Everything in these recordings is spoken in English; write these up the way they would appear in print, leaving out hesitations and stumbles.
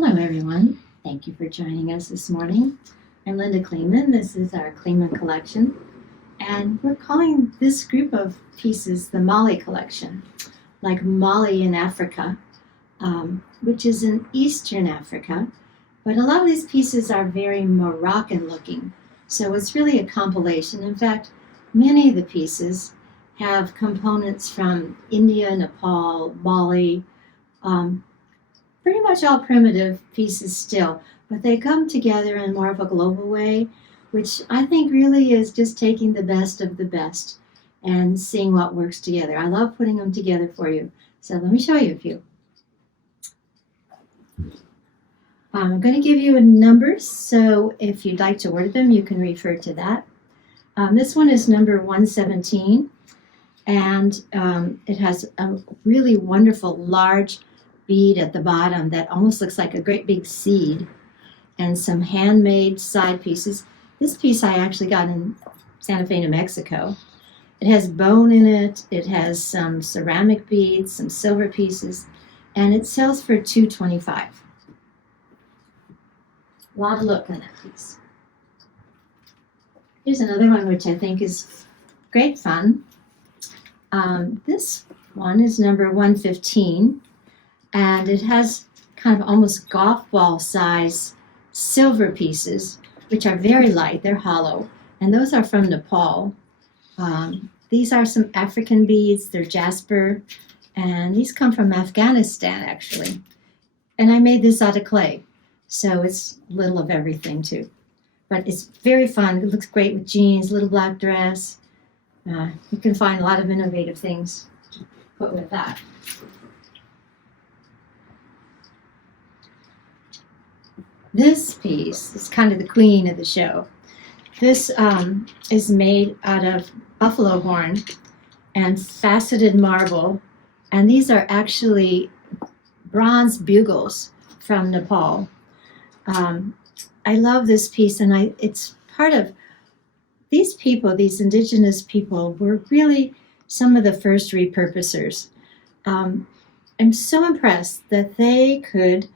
Hello, everyone. Thank you for joining us this morning. I'm Linda Kleeman. This is our Kleeman collection, and we're calling this group of pieces the Mali collection, like Mali in Africa, which is in Eastern Africa. But a lot of these pieces are very Moroccan looking, so it's really a compilation. In fact, many of the pieces have components from India, Nepal, Mali, um, pretty much all primitive pieces still, but they come together in more of a global way, which I think really is just taking the best of the best and seeing what works together. I love putting them together for you. So let me show you a few. I'm going to give you numbers, so if you'd like to order them, you can refer to that. This one is number 117, and it has a really wonderful large bead at the bottom that almost looks like a great big seed, and some handmade side pieces. This piece I actually got in Santa Fe, New Mexico. It has bone in it, it has some ceramic beads, some silver pieces, and it sells for $2.25. A lot of look on that piece. Here's another one which I think is great fun. This one is number 115, and it has kind of almost golf ball size silver pieces, which are very light. They're hollow, and those are from Nepal. These are some African beads. They're jasper, and these come from Afghanistan, actually. And I made this out of clay, so it's a little of everything, too. But it's very fun. It looks great with jeans, little black dress. You can find a lot of innovative things to put with that. This piece is kind of the queen of the show. This is made out of buffalo horn and faceted marble, and these are actually bronze bugles from Nepal. I love this piece, and it's part of these people, these indigenous people, were really some of the first repurposers. I'm so impressed that they could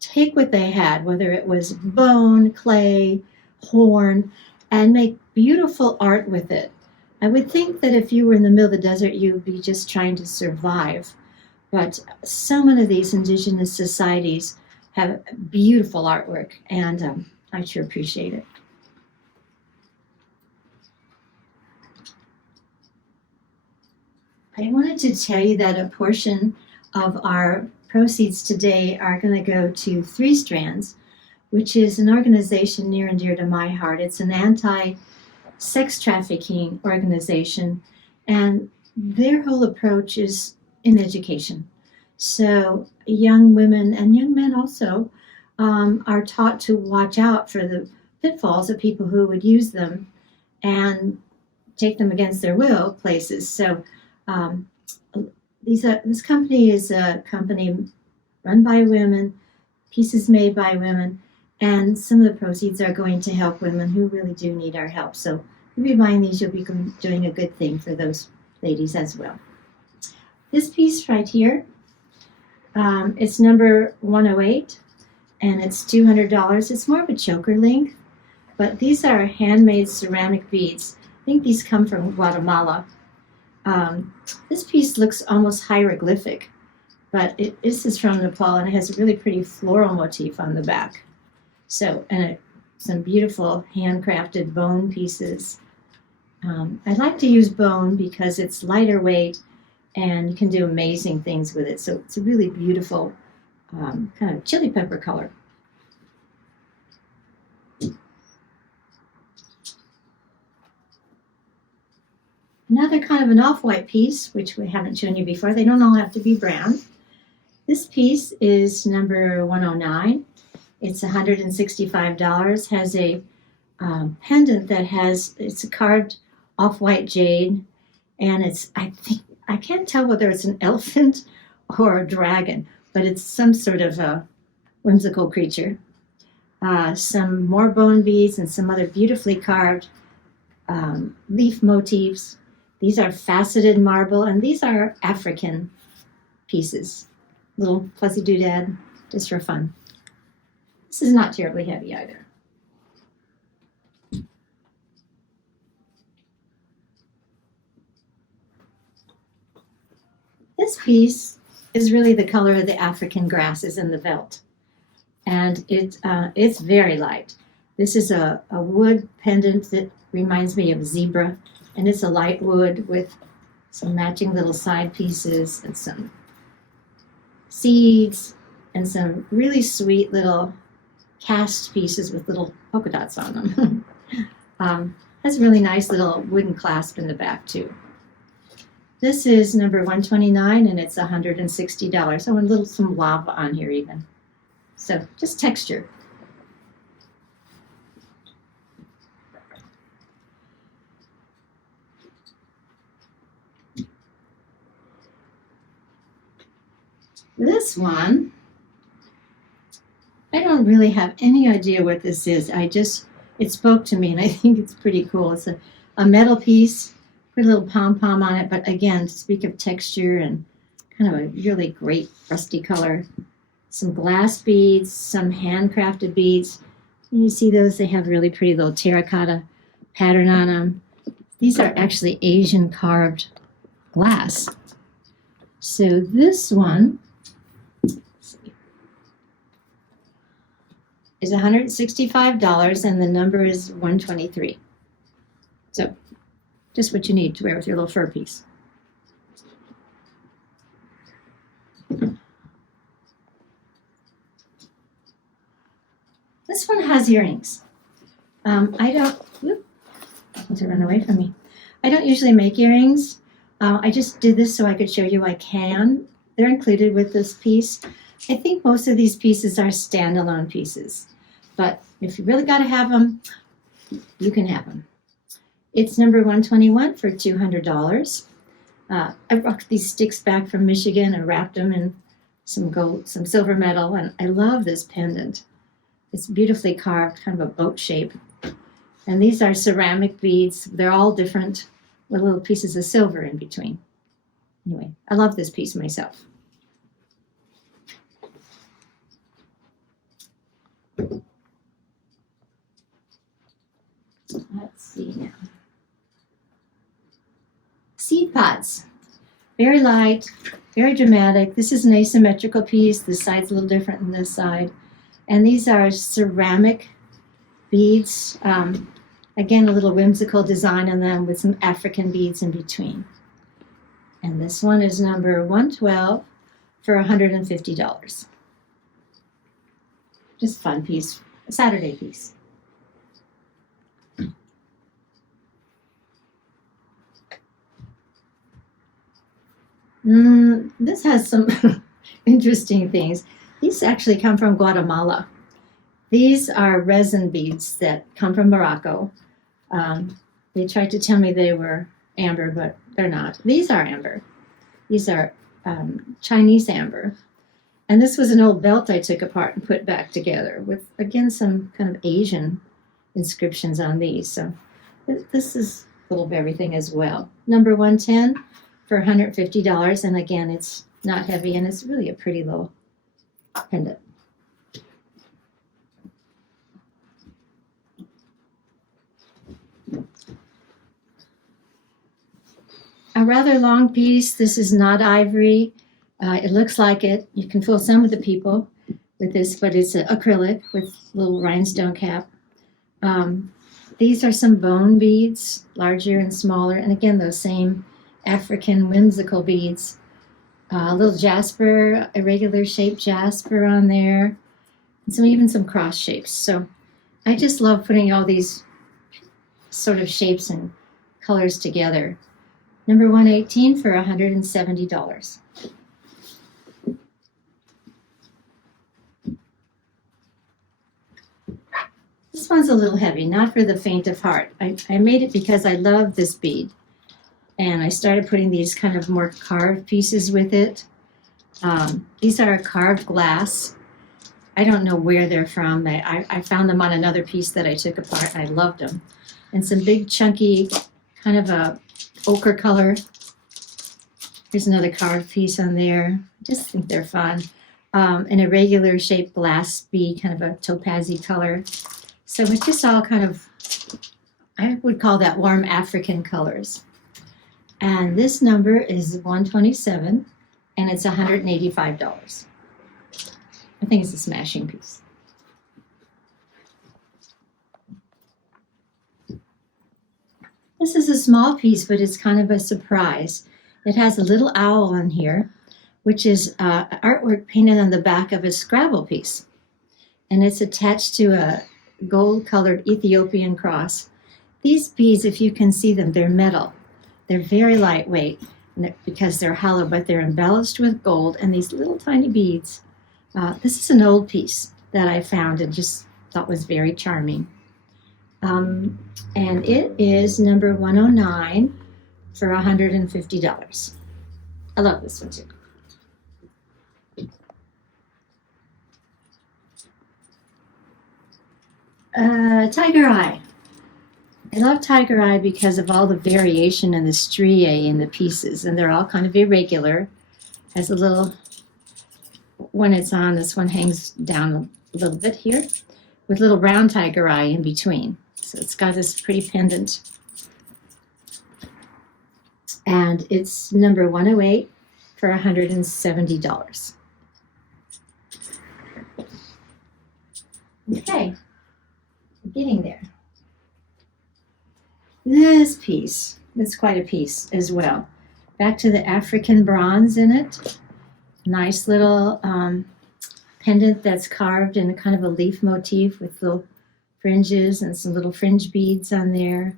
take what they had, whether it was bone, clay, horn, and make beautiful art with it. I would think that if you were in the middle of the desert, you would be just trying to survive. But so many of these indigenous societies have beautiful artwork, and I sure appreciate it. I wanted to tell you that a portion of our proceeds today are going to go to Three Strands, which is an organization near and dear to my heart. It's an anti-sex trafficking organization, and their whole approach is in education. So young women and young men also are taught to watch out for the pitfalls of people who would use them and take them against their will places. So this company is a company run by women, pieces made by women, and some of the proceeds are going to help women who really do need our help. So if you'll be buying these, you'll be doing a good thing for those ladies as well. This piece right here, it's number 108, and it's $200. It's more of a choker length, but these are handmade ceramic beads. I think these come from Guatemala. This piece looks almost hieroglyphic, but this is from Nepal, and it has a really pretty floral motif on the back. So, and some beautiful handcrafted bone pieces. I like to use bone because it's lighter weight and you can do amazing things with it. So it's a really beautiful kind of chili pepper color. Another kind of an off-white piece, which we haven't shown you before. They don't all have to be brown. This piece is number 109. It's $165. Has a pendant that it's a carved off-white jade, and I can't tell whether it's an elephant or a dragon, but it's some sort of a whimsical creature. Some more bone beads and some other beautifully carved leaf motifs. These are faceted marble, and these are African pieces. Little fuzzy doodad, just for fun. This is not terribly heavy either. This piece is really the color of the African grasses in the veldt, and it's very light. This is a wood pendant that reminds me of zebra, and it's a light wood with some matching little side pieces and some seeds and some really sweet little cast pieces with little polka dots on them. Has a really nice little wooden clasp in the back too. This is number 129 and it's $160. I want some lava on here even. So just texture. This one, I don't really have any idea what this is. It spoke to me and I think it's pretty cool. It's a metal piece, put a little pom-pom on it, but again, to speak of texture and kind of a really great rusty color. Some glass beads, some handcrafted beads. And you see those, they have really pretty little terracotta pattern on them. These are actually Asian carved glass. So this one is $165 and the number is 123. So just what you need to wear with your little fur piece. This one has earrings. To run away from me. I don't usually make earrings. I just did this so I could show you I can. They're included with this piece. I think most of these pieces are standalone pieces, but if you really got to have them, you can have them. It's number 121 for $200. I brought these sticks back from Michigan and wrapped them in some gold, some silver metal, and I love this pendant. It's beautifully carved, kind of a boat shape. And these are ceramic beads. They're all different with little pieces of silver in between. Anyway, I love this piece myself. Let's see now. Seed pods. Very light, very dramatic. This is an asymmetrical piece. This side's a little different than this side. And these are ceramic beads. Again, a little whimsical design on them with some African beads in between. And this one is number 112 for $150. Just a fun piece, a Saturday piece. This has some interesting things. These actually come from Guatemala. These are resin beads that come from Morocco. They tried to tell me they were amber, but they're not. These are amber. These are Chinese amber. And this was an old belt I took apart and put back together with, again, some kind of Asian inscriptions on these. So this is a little of everything as well. Number 110 for $150. And again, it's not heavy and it's really a pretty little pendant. A rather long piece. This is not ivory. It looks like it. You can fool some of the people with this, but it's acrylic with little rhinestone cap. These are some bone beads, larger and smaller, and again, those same African whimsical beads. A little jasper, irregular shaped jasper on there, and even some cross shapes. So I just love putting all these sort of shapes and colors together. Number 118 for $170. This one's a little heavy, not for the faint of heart. I made it because I love this bead. And I started putting these kind of more carved pieces with it. These are carved glass. I don't know where they're from. I found them on another piece that I took apart, and I loved them. And some big chunky, kind of a ochre color. Here's another carved piece on there. I just think they're fun. an irregular shaped glass bead, kind of a topazy color. So it's just all kind of, I would call that warm African colors. And this number is 127, and it's $185. I think it's a smashing piece. This is a small piece, but it's kind of a surprise. It has a little owl on here, which is artwork painted on the back of a Scrabble piece. And it's attached to a gold-colored Ethiopian cross. These beads, if you can see them, they're metal. They're very lightweight because they're hollow, but they're embellished with gold and these little tiny beads. This is an old piece that I found and just thought was very charming. And it is number 109 for $150. I love this one too. Tiger eye. I love tiger eye because of all the variation in the striae in the pieces, and they're all kind of irregular. Has a little, when it's on, this one hangs down a little bit here, with little round tiger eye in between. So it's got this pretty pendant. And it's number 108 for $170. Okay, we're getting there. This piece, that's quite a piece as well. Back to the African bronze in it. Nice little pendant that's carved in a kind of a leaf motif with little fringes and some little fringe beads on there.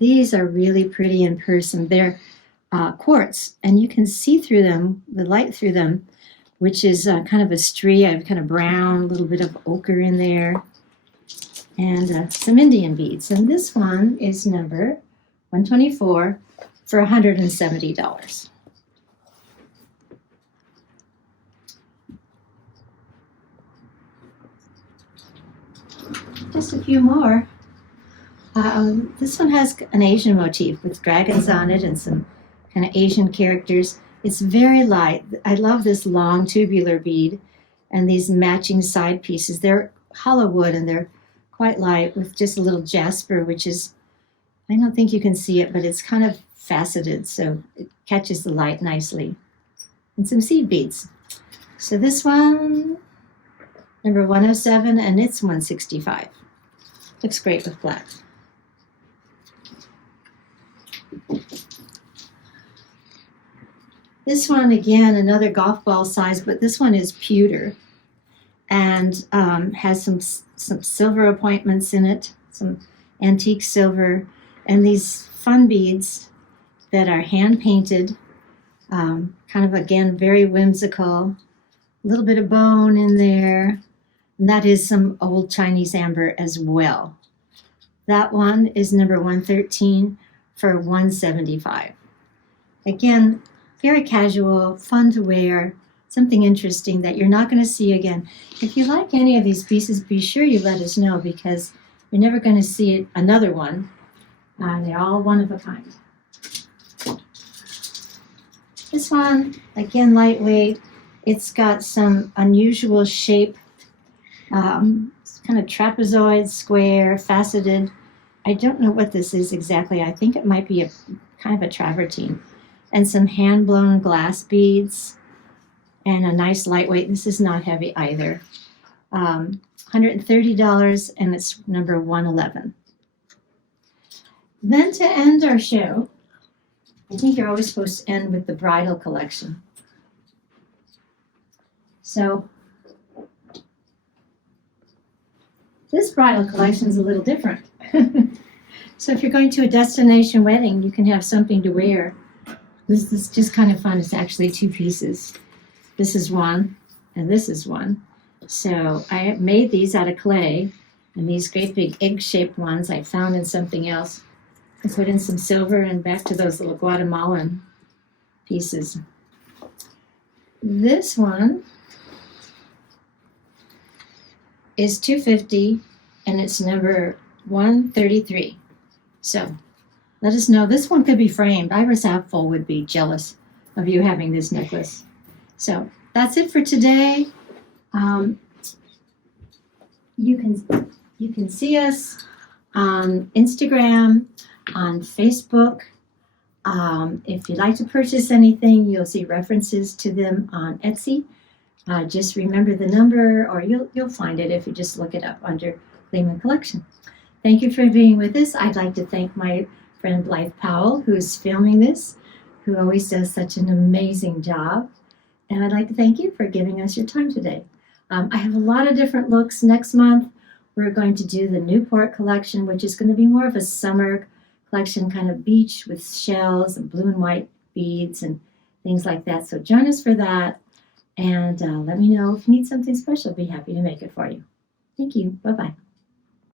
These are really pretty in person. They're quartz, and you can see through them, the light through them, which is kind of a striae, kind of brown, a little bit of ochre in there, and some Indian beads. And this one is number 124 for $170. Just a few more. This one has an Asian motif with dragons on it and some kind of Asian characters. It's very light. I love this long tubular bead and these matching side pieces. They're hollow wood and they're quite light with just a little jasper, which is, I don't think you can see it, but it's kind of faceted, so it catches the light nicely. And some seed beads. So this one, number 107, and it's 165. Looks great with black. This one, again, another golf ball size, but this one is pewter and has some silver appointments in it, some antique silver, and these fun beads that are hand painted, kind of, again, very whimsical. A little bit of bone in there, and that is some old Chinese amber as well. That one is number 113 for $175. Again, very casual, fun to wear, something interesting that you're not going to see again. If you like any of these pieces, be sure you let us know because you're never going to see another one. They're all one of a kind. This one, again, lightweight. It's got some unusual shape, kind of trapezoid, square, faceted. I don't know what this is exactly. I think it might be a kind of a travertine. And some hand-blown glass beads and a nice lightweight. This is not heavy either. $130, and it's number 111. Then to end our show, I think you're always supposed to end with the bridal collection. So this bridal collection is a little different. So if you're going to a destination wedding, you can have something to wear. This is just kind of fun. It's actually two pieces. This is one, and this is one. So I made these out of clay, and these great big egg-shaped ones I found in something else. I put in some silver and back to those little Guatemalan pieces. This one is $250, and it's number 133. So let us know. This one could be framed. Iris Apfel would be jealous of you having this necklace. So that's it for today. You can see us on Instagram, on Facebook. If you'd like to purchase anything, you'll see references to them on Etsy. Just remember the number, or you'll find it if you just look it up under Kleeman Collection. Thank you for being with us. I'd like to thank my friend Blythe Powell, who's filming this, who always does such an amazing job. And I'd like to thank you for giving us your time today. I have a lot of different looks. Next month, we're going to do the Newport collection, which is going to be more of a summer collection, kind of beach with shells and blue and white beads and things like that. So join us for that. And let me know if you need something special. I'll be happy to make it for you. Thank you. Bye-bye.